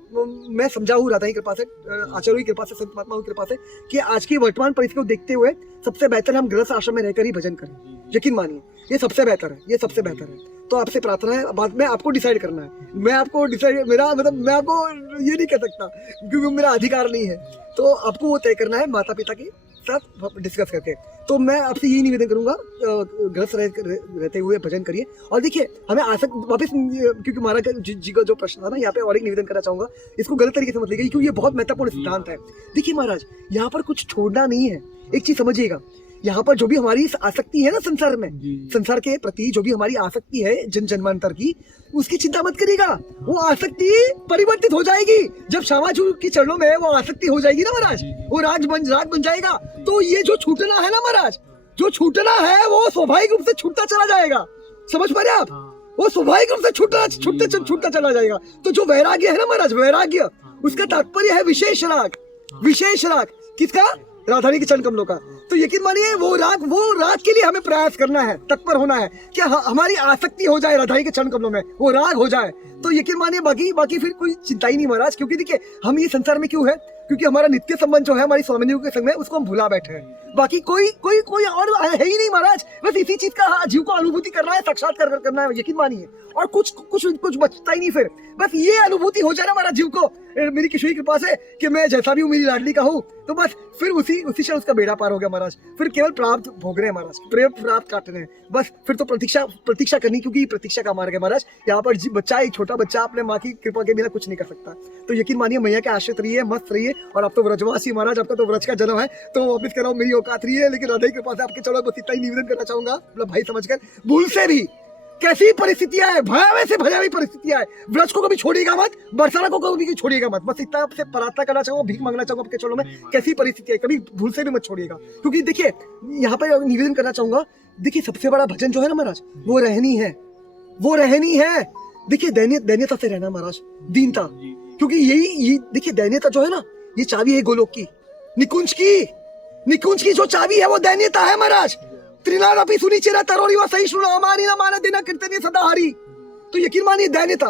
मैं समझा हूँ राधा की कृपा से, आचार्यों की कृपा से, संत महात्माओं की कृपा से, कि आज की वर्तमान परिस्थिति को देखते हुए सबसे बेहतर हम गृहस्थ आश्रम में रहकर ही भजन करें। यकीन मानिए ये सबसे बेहतर है, ये सबसे बेहतर है। तो आपसे प्रार्थना है, बाद में आपको डिसाइड करना है। मैं आपको डिसाइड, मेरा मतलब मैं आपको ये नहीं कह सकता क्योंकि मेरा अधिकार नहीं है। तो आपको वो तय करना है माता पिता के साथ डिस्कस करके। तो मैं आपसे यही निवेदन करूंगा, गृहस्थ रहते हुए भजन करिए। और देखिए हमें आसक्त वापस, क्योंकि महाराज जी का जो प्रश्न था ना, यहाँ पे और एक निवेदन करना चाहूंगा, इसको गलत तरीके से मत लीजिए क्योंकि ये बहुत महत्वपूर्ण सिद्धांत है। देखिए महाराज यहाँ पर कुछ छोड़ना नहीं है, एक चीज समझिएगा, यहाँ पर जो भी हमारी आसक्ति है ना संसार में, संसार के प्रति जो भी हमारी आसक्ति है जन्मांतर की, उसकी चिंता मत करिएगा। वो आसक्ति परिवर्तित हो जाएगी जब श्यामाजू की चरणों में वो आसक्ति हो जाएगी ना महाराज, वो राज बन जाएगा। तो ये जो छूटना है ना महाराज, जो छूटना है वो स्वाभाविक रूप से छूटता चला जाएगा। समझ पा रहे आप? वो स्वाभाविक रूप से छूटता चला जाएगा। तो जो वैराग्य है ना महाराज, वैराग्य उसका तात्पर्य है विशेष राग। विशेष राग किसका? राधारानी के चरण कमलों का। तो यकीन मानिए वो राग के लिए हमें प्रयास करना है, तत्पर होना है कि हमारी आसक्ति हो जाए राधारानी के चरण कमलों में, वो राग हो जाए। तो यकीन मानिए बाकी फिर कोई चिंता ही नहीं महाराज। क्योंकि देखिए हम ये संसार में क्यों है, क्योंकि हमारा नित्य संबंध जो है हमारी स्वामी के संग में, उसको हम भुला बैठे हैं। बाकी कोई और है ही नहीं महाराज। बस इसी चीज का जीव को अनुभूति करना है, साक्षात्कार करना है, यकीन मानिए। और कुछ बचता ही नहीं फिर। बस ये अनुभूति हो जाए ना हमारा जीव को मेरी किशोरी कृपा से कि मैं जैसा भी हूँ मेरी लाडली का हूँ, तो बस फिर उसी से उसका बेड़ा पार हो गया महाराज। फिर केवल प्राप्त भोग रहे हैं महाराज, प्रेम प्राप्त काट रहे हैं बस। फिर तो प्रतीक्षा करनी, क्योंकि प्रतीक्षा का मार्ग है महाराज। यहाँ पर बच्चा, एक छोटा बच्चा अपने माँ की कृपा के बिना कुछ नहीं कर सकता। तो यकीन मानिए मैया के आश्रित रहिए, मस्त रहिए। और आप तो व्रजवासी महाराज, आपका तो व्रज का जन्म है, तो वापिस कर रहा हूँ, मेरी औकात रही है। लेकिन राधा की कृपा से आपके चरणों बस इतना ही निवेदन करना चाहूंगा, मतलब भाई समझकर, भूल से भी कैसी परिस्थितियां है, भयावह से भयावह परिस्थितियां है, व्रज को कभी छोड़िएगा मत, बरसाना को कभी छोड़िएगा मत। बस इतना आपसे प्रार्थना करना चाहूंगा, भीख मांगना चाहूंगा आपके चरणों में, कैसी परिस्थितियां कभी भूल से भी मत छोड़िएगा। क्योंकि देखिए यहाँ पर निवेदन करना चाहूंगा, देखिए सबसे बड़ा भजन जो है ना महाराज, वो रहनी है। देखिए दैन्यता से रहना महाराज, दीनता। क्योंकि यही देखिए दैन्यता जो है ना, ये चाबी है गोलोक की, निकुंज की जो चाबी है वो दैन्यता है महाराज। त्रिनादपि सुनिचिरा तरोरी व सहिष्णु हमारी न माना देना कीर्तनीय सदा हरि। तो यकीन मानिए दैन्यता।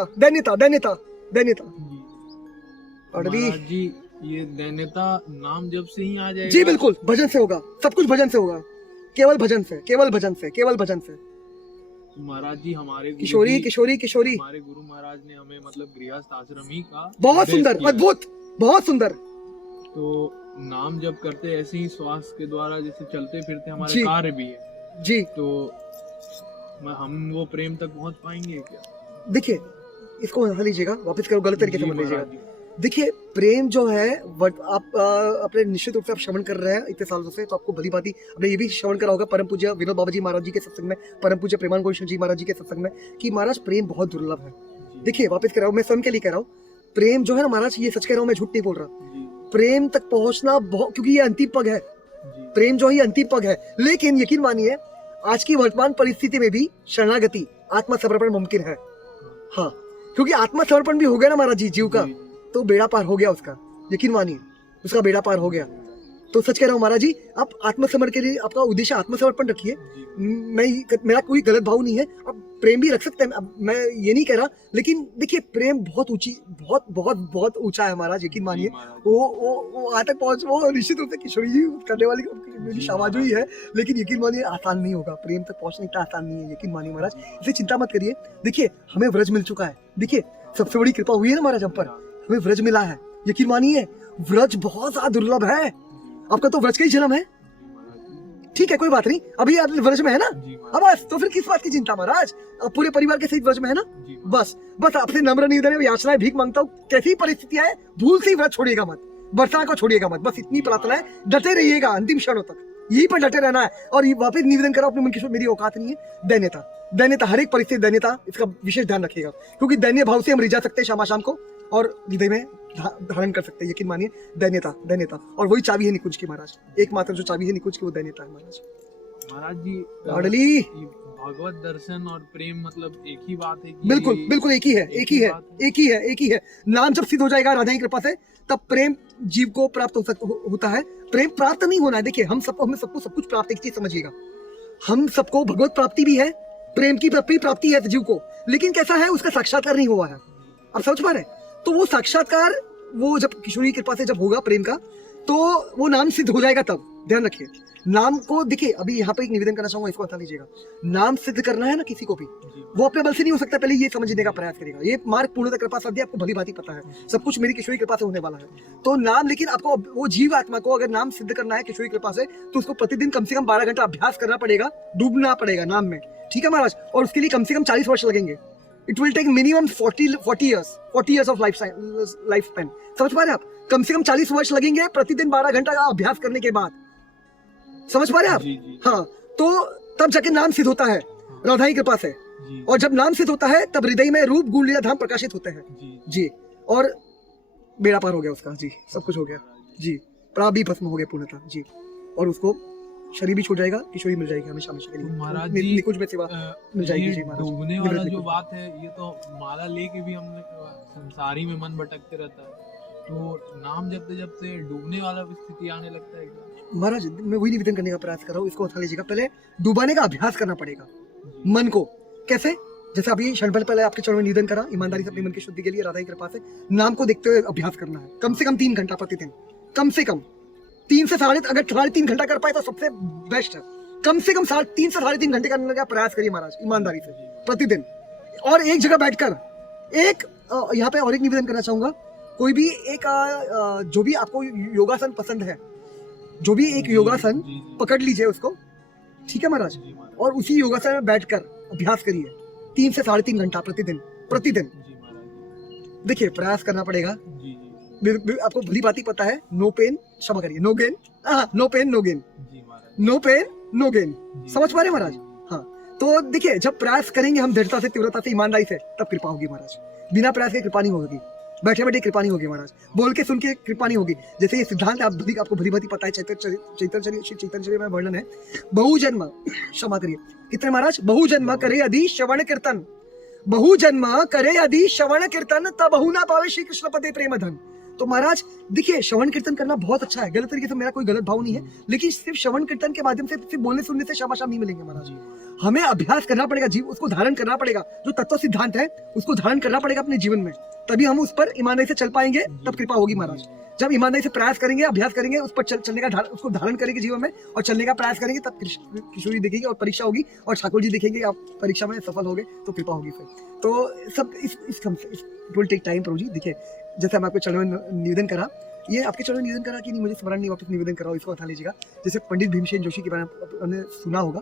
और जी ये दैन्यता नाम जब से ही आ जाएगा जी, बिल्कुल भजन से होगा, सब कुछ भजन से होगा, केवल भजन से। महाराज जी हमारे किशोरी हमारे गुरु महाराज ने हमें मतलब गृहस्थ आश्रम ही का बहुत सुंदर, अद्भुत, बहुत सुंदर। तो नाम जब करते ऐसे ही श्वास के द्वारा जैसे चलते फिरते हमारे कार्य भी है जी। तो हम वो प्रेम तक पहुंच पाएंगे क्या? देखिए इसको हटा लीजिएगा, वापस करो, गलत तरीके से मत लीजिएगा। देखिए प्रेम जो है आप अपने निश्चित रूप से आप श्रवण कर रहे हैं इतने सालों से, तो आपको भली भांति आपने ये भी श्रवण करा होगा परम पूज्य विनोद बाबा जी महाराज जी के सत्संग में, परम पूज्य प्रेमानंद गोस्वामी जी महाराज जी के सत्संग में, कि महाराज प्रेम बहुत दुर्लभ है। देखिए वापस कह रहा हूँ, मैं स्वयं के लिए कह रहा हूँ, प्रेम जो है ना महाराज, ये सच कह रहा हूँ, मैं झूठ नहीं बोल रहा। प्रेम तक पहुंचना बहुत, क्योंकि ये अंतिम पग है, प्रेम जो है अंतिम पग है। लेकिन यकीन मानिए आज की वर्तमान परिस्थिति में भी शरणागति, आत्मसमर्पण मुमकिन है। हाँ, क्योंकि आत्मसमर्पण भी हो गया ना महाराज जी जीव का, तो बेड़ा पार हो गया उसका। यकीन मानिए उसका बेड़ा पार हो गया। तो सच कह रहा हूँ महाराज जी, आप आत्मसमर्पण के लिए आपका उद्देश्य आत्मसमर्पण रखिए। मेरा कोई गलत भाव नहीं है, आप प्रेम भी रख सकते हैं, अब मैं ये नहीं कह रहा, लेकिन देखिए प्रेम बहुत ऊंची, बहुत बहुत बहुत ऊंचा है महाराज, यकीन मानिए। वो आज तक पहुंच, वो निश्चित रूप से किशोरी जी करने वाली मेरी शाबाश हुई है, लेकिन यकीन मानिए आसान नहीं होगा, प्रेम तक पहुंचना इतना आसान नहीं है, यकीन मानिए महाराज, इसलिए चिंता मत करिए। देखिए हमें व्रज मिल चुका है, देखिए सबसे बड़ी कृपा हुई है ना महाराज हम पर, हमें व्रज मिला है, यकीन मानिए व्रज बहुत ज्यादा दुर्लभ है। आपका तो व्रज का ही जन्म है, ठीक है कोई बात नहीं, अभी आप व्रज में है ना, अब बस तो फिर किस बात की चिंता महाराज, अब पूरे परिवार के सहित व्रज में है ना, बस बस आपसे नम्र निवेदन है, याचनाएं भीख मांगता हूँ, कैसी परिस्थितियां है भूल से ही व्रज छोड़िएगा मत, वर्षा को छोड़िएगा मत, बस इतनी प्रार्थना है, डटे रहिएगा अंतिम क्षणों तक, यही पर डटे रहना है। और वापस निवेदन करो अपने मन की, मेरी औकात नहीं है दैन्यता, दैन्यता हर एक परिस्थिति दैन्यता, इसका विशेष ध्यान रखिएगा, क्योंकि दैन्य भाव से हम रिझा सकते हैं शाम शाम को और हृदय में धारण कर सकते हैं, यकीन मानिए दैन्यता, दैन्यता, और वही चाबी है निकुंज की महाराज, एकमात्र जो चाबी है निकुंज की वो दैन्यता है महाराज। महाराज जी लाडली भगवत दर्शन और प्रेम मतलब एक ही बात है कि बिल्कुल बिल्कुल एक ही है, एक ही है, एक ही है, एक ही है। नाम जब सिद्ध हो जाएगा राधा की कृपा से, तब प्रेम जीव को प्राप्त होता है। प्रेम प्राप्त नहीं होना है, देखिए हम सबको, हमें सबको सब कुछ प्राप्त, एक चीज समझिएगा, हम सबको भगवत प्राप्ति भी है, प्रेम की प्राप्ति है जीव को, लेकिन कैसा है उसका साक्षात्कार नहीं हुआ है, आप समझ पा रहे हैं? तो वो साक्षात्कार, वो जब किशोरी कृपा से जब होगा प्रेम का, तो वो नाम सिद्ध हो जाएगा, तब ध्यान रखिए। नाम को देखिए, अभी यहाँ पे एक निवेदन करना चाहूंगा, इसको बता लीजिएगा, नाम सिद्ध करना है ना किसी को भी, वो अपने बल से नहीं हो सकता, पहले ये समझने का प्रयास करेगा। ये मार्ग पूर्णतः कृपा साध्य, आपको भली भांति पता है, सब कुछ मेरी किशोरी कृपा से होने वाला है। तो नाम, लेकिन आपको वो जीव आत्मा को अगर नाम सिद्ध करना है किशोरी कृपा से, तो उसको प्रतिदिन कम से कम 12 घंटा अभ्यास करना पड़ेगा, डूबना पड़ेगा नाम में, ठीक है महाराज? और उसके लिए कम से कम 40 वर्ष लगेंगे। It will take minimum 40 years of life span, समझ पा रहे आप? कम से कम 40 वर्ष लगेंगे प्रतिदिन 12 घंटा का अभ्यास करने के बाद, समझ पा रहे आप? हाँ, तो तब जाके नाम सिद्ध होता है राधा की कृपा से, और जब नाम सिद्ध होता है तब हृदय में रूप गुण लीला धाम प्रकाशित होते हैं जी, और बेड़ा पार हो गया उसका जी, सब कुछ हो गया जी, प्राप भी भस्म हो गया पूर्णतः जी, और उसको शरीर भी छूट जाएगा, किशोरी मिल जाएगी हमेशा हमेशा के लिए। महाराज जी कुछ में सेवा मिल जाएगी जी महाराज। डूबने वाला जो बात है, ये तो माला लेके भी हमने संसारी में मन भटकते रहता है, तो नाम जपते जपते डूबने वाला स्थिति आने लगता है क्या? महाराज मैं वही निवेदन करने का प्रयास कर रहा हूँ, इसको उठा लीजिएगा, पहले डुबाने का अभ्यास करना पड़ेगा मन को। कैसे? जैसे अभी क्षण भर पहले आपके चरणों में निवेदन करा, ईमानदारी से अपने मन की शुद्धि के लिए राधा की कृपा से नाम को देखते हुए अभ्यास करना है, कम से कम 3 घंटा प्रतिदिन, कम से कम 3 से साढ़े, अगर 3.5 घंटा कर पाए तो सबसे बेस्ट है, कम से कम 3 से 3.5 घंटे करने का प्रयास करिए महाराज, ईमानदारी से प्रतिदिन। और एक जगह बैठकर एक यहाँ पे और एक निवेदन करना चाहूंगा, कोई भी एक जो भी आपको योगासन पसंद है, जो भी एक योगासन पकड़ लीजिए उसको, ठीक है महाराज, और उसी योगासन में बैठकर अभ्यास करिए 3 से 3.5 घंटा प्रतिदिन। देखिए प्रयास करना पड़ेगा, आपको भली बात ही पता है, नो पेन, क्षमा करिए, no gain, no pain no gain, no pain no gain, समझ पा रहे महाराज? हाँ, तो देखिए जब प्रयास करेंगे हम दृढ़ता से, तीव्रता से, ईमानदारी से, तब कृपा होगी महाराज। बिना प्रयास के कृपा नहीं होगी, बैठे बैठे कृपा नहीं होगी महाराज, बोल के सुन के कृपा नहीं होगी। जैसे ये सिद्धांत आपको भली भांति पता है, चैतन्य में वर्णन है, बहुजन्म, क्षमा करिए कितने महाराज, बहुजन्म करे यदि श्रवण कीर्तन, बहुजन्म करे यदि श्रवण कीर्तन, तब बहु ना पावे श्री कृष्ण पदे प्रेम धन। तो महाराज देखिए श्रवण कीर्तन करना बहुत अच्छा है, गलत तरीके से, मेरा कोई गलत भाव नहीं है, लेकिन सिर्फ श्रवण कीर्तन के माध्यम से, सिर्फ बोलने सुनने से शाबाश नहीं मिलेंगे महाराज, हमें अभ्यास करना पड़ेगा, जीव उसको धारण करना पड़ेगा, जो तत्व सिद्धांत है उसको धारण करना पड़ेगा अपने जीवन में, तभी हम उस पर ईमानदारी से चल पाएंगे, तब कृपा होगी महाराज। जब ईमानदारी से प्रयास करेंगे, अभ्यास करेंगे, उस पर चलने का उसको धारण करेंगे जीवन में और चलने का प्रयास करेंगे, तब किशोरी देखेगी और परीक्षा होगी, और ठाकुर जी देखेंगे आप परीक्षा में सफल होगे तो कृपा होगी फिर। तो सब इस विल टेक टाइम प्रभु जी। देखिए जैसे मैं आपके चरणों में निवेदन करा, ये आपके चरणों में निवेदन करा कि नहीं मुझे स्मरण नहीं, वापस निवेदन करा, इसको उठा लीजिएगा। जैसे पंडित भीमसेन जोशी के बारे में आपने सुना होगा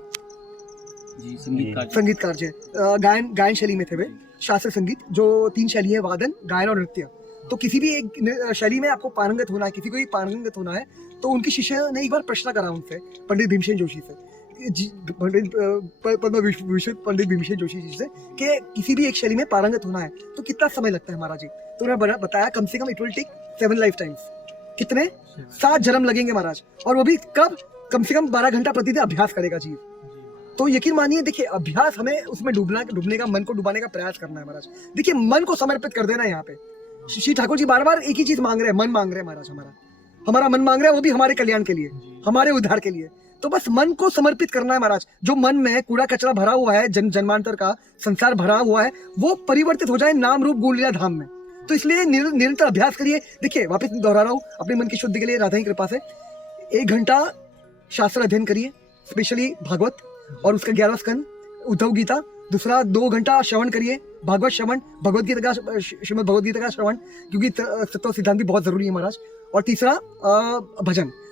जी, संगीतकार जी, गायन शैली में थे वे, शास्त्रीय संगीत जो 3 शैली है, वादन, गायन और नृत्य। तो किसी भी एक शैली में आपको पारंगत होना है, किसी को भी पारंगत होना है, तो उनके शिष्य ने एक बार प्रश्न करा उनसे, पंडित भीमसेन जोशी से, पंडित भीमसेन जोशी जी से, कि किसी भी एक शैली में पारंगत होना है तो कितना समय लगता है महाराज जी? तो उन्होंने बताया कम से कम it will take 7 life times. कितने? 7 जन्म लगेंगे महाराज, और वो भी कब? कम से कम 12 घंटा प्रतिदिन अभ्यास करेगा जीव। तो यकीन मानिए, देखिए अभ्यास, हमें उसमें डूबने का, मन को डुबाने का प्रयास करना है महाराज। देखिए मन को समर्पित कर देना है। यहाँ पे श्री ठाकुर जी बार बार एक ही चीज मांग रहे हैं, मन मांग रहे हैं महाराज हमारा, हमारा मन मांग रहा है वो भी हमारे कल्याण के लिए, हमारे उद्धार के लिए। तो बस मन को समर्पित करना है महाराज। जो मन में कूड़ा कचरा भरा हुआ है, जन्मांतर का संसार भरा हुआ है, वो परिवर्तित हो जाए नाम रूप गुण लीला धाम में। तो इसलिए निरंतर अभ्यास करिए। देखिए वापस दोहरा रहा हूँ, अपने मन की शुद्धि के लिए राधा की कृपा से 1 घंटा शास्त्र अध्ययन करिए, स्पेशली भागवत और उसका 11वां स्कंद उद्धव गीता। दूसरा 2 घंटा श्रवण करिए, भागवत श्रवण, भगवत गीता का, श्रीमद भगवत गीता का श्रवण, क्योंकि तत्व सिद्धांत भी बहुत जरूरी है महाराज। और तीसरा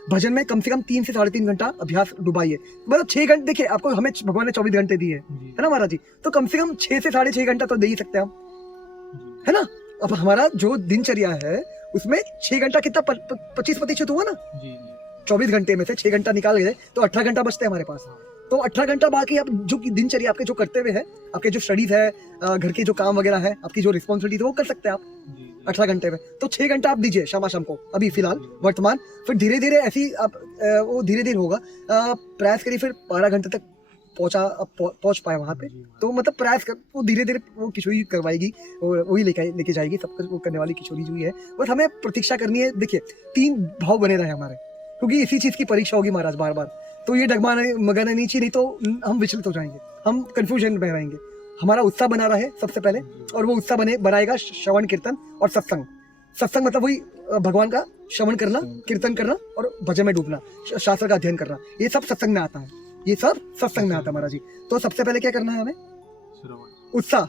भजन में कम से कम 3 से 3.5 घंटा अभ्यास डुबाइए। मतलब 6 घंटे, देखिए आपको हमें भगवान ने 24 घंटे दिए है ना महाराज जी, तो कम से कम 6 से 6.5 घंटा तो दे ही सकते हैं हम, है ना। अब हमारा जो दिनचर्या है उसमें 6 घंटा कितना 25% हुआ ना, 24 घंटे में से 6 घंटा निकाल गए तो 18 घंटा बचते हैं हमारे पास। तो 18 घंटा बाकी आप जो दिनचर्या आपके जो करते हुए है, आपके जो स्टडीज है, घर के जो काम वगैरह है, आपकी जो रिस्पॉन्सिबिलिटी है वो कर सकते हैं आप 18 घंटे में। तो 6 घंटा आप दीजिए शाम को, अभी फिलहाल वर्तमान। फिर धीरे धीरे ऐसी आप वो धीरे धीरे होगा, प्रयास करिए फिर 12 घंटे तक पहुंच पाए वहां पे। तो मतलब प्रयास कर, वो धीरे धीरे वो किशोरी करवाएगी, वही लेके जाएगी, सब कुछ वो करने वाली किशोरी जो है। बस हमें प्रतीक्षा करनी है। देखिए 3 भाव बने रहे हमारे, क्योंकि इसी चीज की परीक्षा होगी महाराज बार बार। तो ये डगमगाना नहीं चाहिए, नहीं तो हम विचलित हो जाएंगे, हम कंफ्यूजन में रहेंगे। हमारा उत्साह बना रहे सबसे पहले, और वो उत्साह बनाएगा श्रवण कीर्तन और सत्संग। सत्संग मतलब वही भगवान का श्रवण करना, कीर्तन करना और भजन में डूबना, शास्त्र का अध्ययन करना, ये सब सत्संग में आता है, ये सब सत्संग में आता है महाराज जी। तो सबसे पहले क्या करना है हमें? उत्साह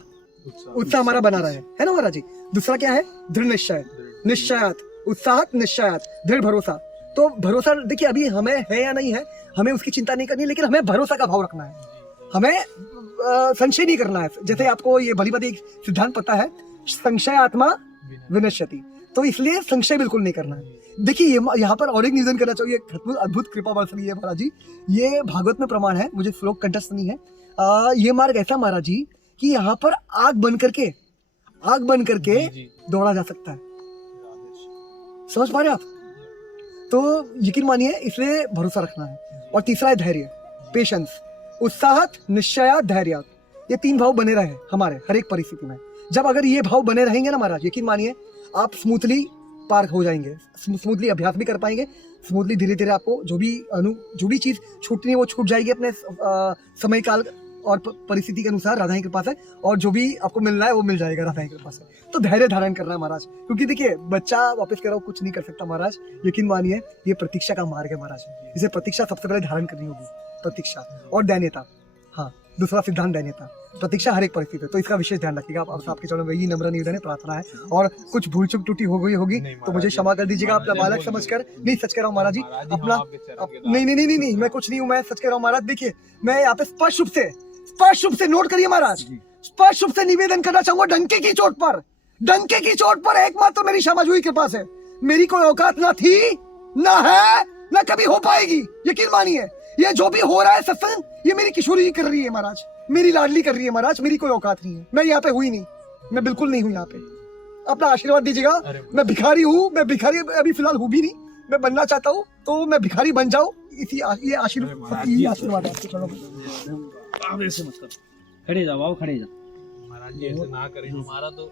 हमारा बना रहा है ना महाराज जी। दूसरा क्या है? दृढ़ निश्चय, निश्चयात, उत्साहत निश्चयात, दृढ़ भरोसा। तो भरोसा देखिए अभी हमें है या नहीं है, हमें उसकी चिंता नहीं करनी, लेकिन हमें भरोसा का भाव रखना है, हमें संशय नहीं करना है। जैसे आपको ये भली भांति सिद्धांत पता है, संशय आत्मा विनश्यति, तो इसलिए संशय बिल्कुल नहीं करना है। देखिए यहाँ पर और एक निवेदन करना चाहिए, अद्भुत कृपा बरस रही है महाराज जी। ये भागवत में प्रमाण है, मुझे श्लोक कंठस्थ नहीं है। ये मार्ग ऐसा महाराज जी कि यहाँ पर आग बन करके दौड़ा जा सकता है। समझ पा रहे आप? तो यकीन मानिए, इसलिए भरोसा रखना है। और तीसरा है धैर्य, पेशेंस, उत्साहत निश्चयात धैर्यात। ये 3 भाव बने रहे हमारे हर एक परिस्थिति में। जब अगर ये भाव बने रहेंगे ना महाराज, यकीन मानिए आप स्मूथली पार हो जाएंगे, स्मूथली अभ्यास भी कर पाएंगे, स्मूथली धीरे धीरे आपको जो भी चीज छूटनी है वो छूट जाएगी अपने समय काल और परिस्थिति के अनुसार राधा की कृपा से, और जो भी आपको मिलना है वो मिल जाएगा राधा की कृपा से। तो धैर्य धारण करना है महाराज, क्योंकि देखिए बच्चा वापस कह रहा हूँ कुछ नहीं कर सकता महाराज, यकीन मानिए ये प्रतीक्षा का मार्ग है महाराज। इसे प्रतीक्षा सबसे पहले धारण करनी होगी, प्रतीक्षा और दैन्यता। हाँ, दूसरा सिद्धांत दैन्यता, प्रतीक्षा हर एक परिस्थिति है, तो इसका विशेष ध्यान रखिएगा। आप आपके चरणों में यही नम्र निवेदन है, प्रार्थना है। और कुछ भूल चूक टूटी हो गई होगी तो मुझे क्षमा कर दीजिएगा, अपना बालक समझकर। नहीं, सच कह रहा हूँ महाराज जी, अपना नहीं, मैं कुछ नहीं हूँ, मैं सच कह रहा हूँ महाराज। देखिए मैं यहाँ पे स्पष्ट रूप से नोट करिए महाराज, स्पष्ट रूप से निवेदन करना चाहूंगा, डंके की चोट पर एकमात्र मेरी क्षमा जुई के पास है। मेरी कोई औकात ना थी, ना है, ना कभी हो पाएगी। यकीन मानिए ये जो भी हो रहा है सत्संग, ये मेरी किशोरी कर रही है महाराज, मेरी लाडली कर रही है महाराज। मेरी कोई औकात नहीं है, मैं यहाँ पे हुई नहीं, मैं बिल्कुल नहीं हूँ यहाँ पे। अपना आशीर्वाद दीजिएगा। मैं भिखारी हूँ, मैं भिखारी अभी फिलहाल हूँ भी नहीं, मैं बनना चाहता हूँ, तो मैं भिखारी बन जाऊँ, ये आशीर्वाद आपके चरणों में। खड़े जाओ, खड़े जाओ महाराज जी, ऐसे ना करें, हमारा तो